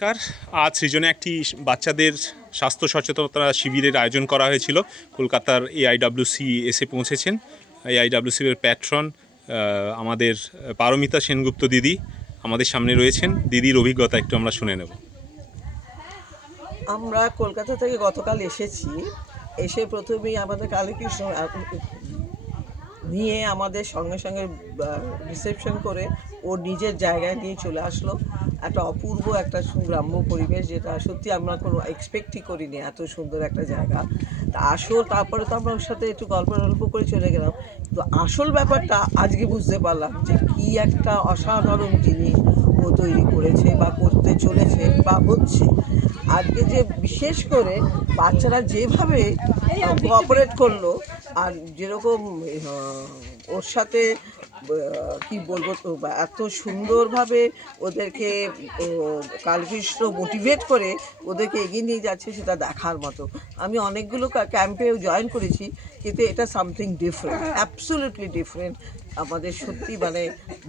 কার আজ সৃজনে একটি বাচ্চাদের স্বাস্থ্য সচেতনতা শিবিরের আয়োজন করা হয়েছিল। কলকাতার এআইডব্লিউসি এসে পৌঁছেছেন। এআইডব্লিউসির প্যাট্রন আমাদের পারমিতা সেনগুপ্ত দিদি আমাদের সামনে রয়েছেন। দিদির অভিজ্ঞতা একটু আমরা শুনে নেব। আমরা কলকাতা থেকে গতকাল এসেছি। এসে প্রথমেই আমাদের কালীকৃষ্ণ নিয়ে আমাদের সঙ্গে সঙ্গে রিসেপশন করে ও নিজের জায়গায় নিয়ে চলে আসলো। একটা অপূর্ব একটা গ্রাম্য পরিবেশ, যেটা সত্যি আমরা কোনো এক্সপেক্টই করিনি, এত সুন্দর একটা জায়গা। তা তারপরে তো আমরা ওর সাথে একটু গল্প করে চলে গেলাম। তো আসল ব্যাপারটা আজকে বুঝতে পারলাম যে কী একটা অসাধারণ জিনিস ও তৈরি করেছে বা করতে চলেছে বা হচ্ছে। আজকে যে বিশেষ করে বাচ্চারা যেভাবে কোঅপারেট করলো, আর যেরকম ওর সাথে কি বলবো, তো এত সুন্দরভাবে ওদেরকে কালকৃষ্ণ মোটিভেট করে ওদেরকে এগিয়ে নিয়ে যাচ্ছে, সেটা দেখার মতো। আমি অনেকগুলো ক্যাম্পে জয়েন করেছি, কিন্তু এটা সামথিং ডিফারেন্ট, অ্যাবসলিউটলি ডিফারেন্ট। আমাদের সত্যি মানে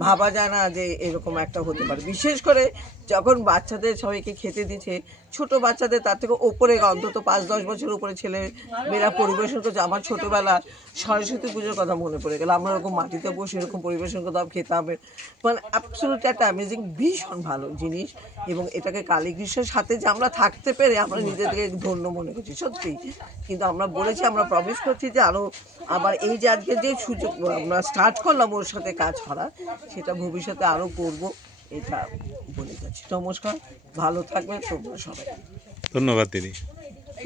ভাবা যায় না যে এরকম একটা হতে পারে। বিশেষ করে যখন বাচ্চাদের সবাইকে খেতে দিচ্ছে, ছোট বাচ্চাদের তার থেকে ওপরে অন্তত 5-10 বছর উপরে ছেলে মেয়েরা পরিবেশন করছে। আমার ছোটোবেলা সরস্বতী পুজোর কথা মনে পড়ে গেল। আমরা এরকম মাটিতে বসে এরকম পরিবেশন করতাম, খেতাম। মানে অ্যাবসলিউটলি একটা অ্যামেজিং, ভীষণ ভালো জিনিস। এবং এটাকে কালীকৃষ্ণের সাথে যে আমরা থাকতে পেরে আমরা নিজেদেরকে ধন্য মনে করছি সত্যি। কিন্তু আমরা বলেছি, আমরা প্রমিস করছি যে আরও আবার এই যে আজকে যে সুযোগ আমরা স্টার্ট করলাম ওর সাথে কাজ করা, সেটা ভবিষ্যতে আরও করবো, এটা বলে যাচ্ছি। নমস্কার, ভালো থাকবেন তোমরা সবাই। ধন্যবাদ দিদি।